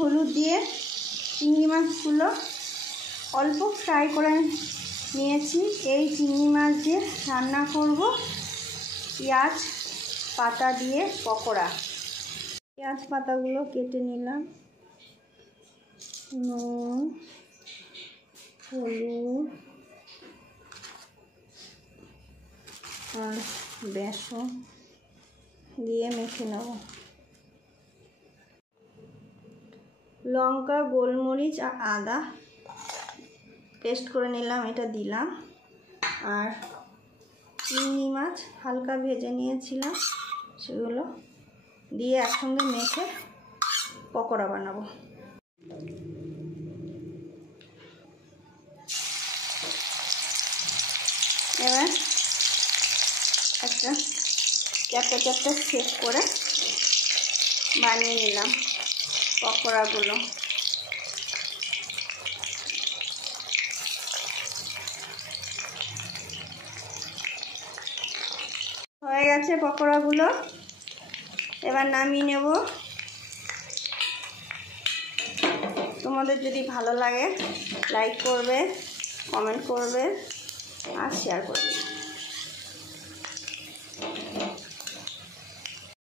হলুদ দিয়ে চিংড়ি মাছগুলো অল্প ফ্রাই করে নিয়েছি। এই চিংড়ি মাছ দিয়ে রান্না করব পেঁয়াজ পাতা দিয়ে পকোড়া। পেঁয়াজ পাতাগুলো কেটে নিলাম, নুন, হলুদ আর বেসন দিয়ে মেখে নেব। লঙ্কা, গোলমরিচ আর আদা পেস্ট করে নিলাম, এটা দিলাম। আর চিংড়ি মাছ হালকা ভেজে নিয়েছিলাম, সেগুলো দিয়ে একসঙ্গে মেখে পকোড়া বানাবো। এবার একটা চ্যাপটা চ্যাপটা শেপ করে বানিয়ে নিলাম পকোড়াগুলো। হয়ে গেছে পকোড়াগুলো, এবার নামিয়ে নেব। তোমাদের যদি ভালো লাগে লাইক করবে, কমেন্ট করবে আর শেয়ার করবে।